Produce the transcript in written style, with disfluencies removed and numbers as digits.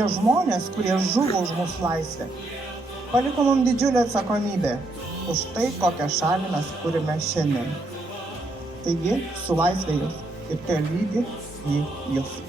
tie žmonės, kurie žuvo už mūsų laisvę, paliko mums didžiulę atsakomybę už tai, kokią šalį mes kūrime šiandien. Taigi, su laisvė jūs ir te lygi į jūs.